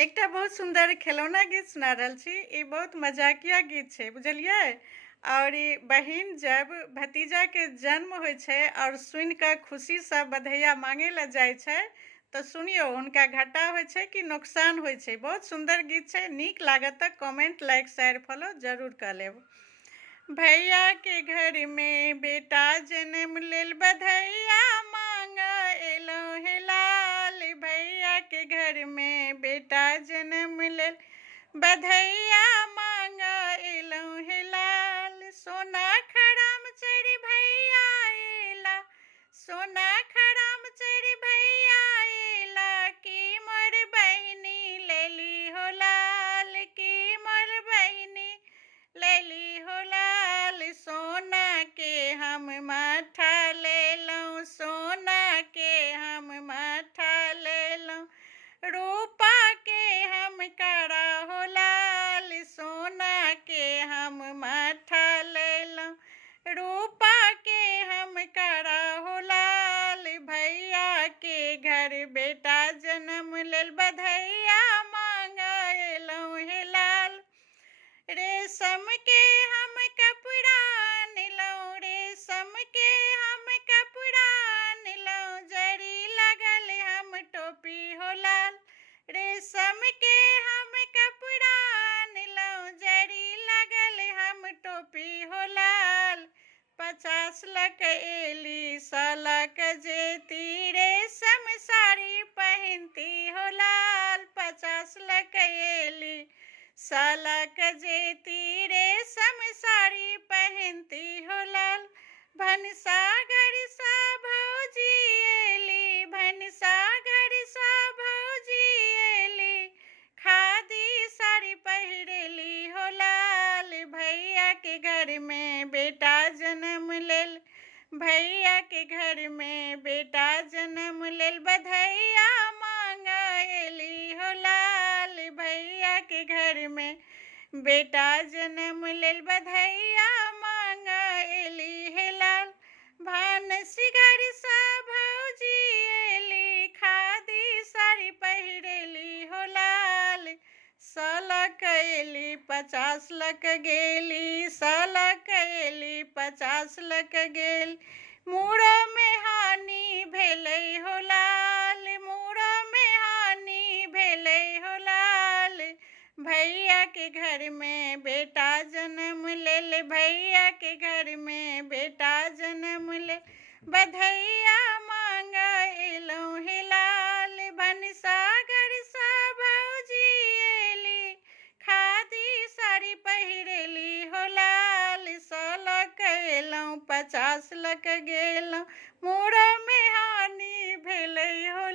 एकटा बहुत सुंदर खिलौना गीत सुना रहल छी। ई बहुत मजाकिया गीत छै, बुझलियै? और ई बहिन जब भतीजा के जन्म होइ छै और सुनि कऽ खुशी से बधैया मांगे ला जाइ छै, तो सुनियो हुनका घाटा होइ छै कि नुकसान होइ छै। बहुत सुंदर गीत छै, नीक लागत तऽ कमेंट, लाइक, शेयर, फॉलो जरूर कर लेब। भैया के घर में बेटा जन्म लेल बधैया मांगा एलो हे लाल। भैया के घर में बेटा जन्म लेल बधैया मांगा एलो हे लाल। सोना खड़ाम चढ़ी भैया एला, सोना खड़ाम चढ़ी भैया एला, की मोर बहिनी लेली हो लाल, की मोर बहिनी लेली हो लाल। सोना के हम माथा लेलौं, सोना के हम माथा लेलौं, रूपा के हम कड़ा हो लाल। सोना के हम माथा लेलौं, रूपा के हम कड़ा हो लाल। भैया के घर बेटा जन्म लेल बधैया मांगा एलौं हे लाल। रेशम के हम कपड़ा आनलौं, रेशम के हम कपड़ा आनलौं, जरी लगल हम टोपी हो लाल। रेशम के हम कपड़ा आनलौं, जरी लगल हम टोपी हो लाल। 50 लक एली सालक जेती, रेशम साड़ी पहनती हो लाल। 50 लक एली सालक जेती, रेशम साड़ी पहनती हो लाल। भनसाघर सा भौजी एली, भनसाघर सा भौजी एली, खादी साड़ी पहिरेली हो लाल। भैया के घर में बेटा जन्म लेल, भैया के घर में बेटा जन्म लेल बधैया मांगा एली हो लाल। भैया के घर में बेटा जन्म लेल बधैया मांगा एली हे लाल। भानसी घर सा भौजी एली, खादी साड़ी पहिरेली हो लाल। सालक एली 50 लक गेली, सालक एली 50 लक गेल, मूड़ो में हानि भेलै हो लाल, मूड़ो में हानि भेलै हो लाल। भैया के घर में बेटा जन्म लेल, भैया के घर में बेटा जन्म लेल बधैया मांगा एलौं हे लाल। भनसाघर सा भौजी एली, खादी साड़ी पहिरेली हो लाल। 100 लक एलौं 50 लक गेलौं, मूड़ो में हानि भेलै हो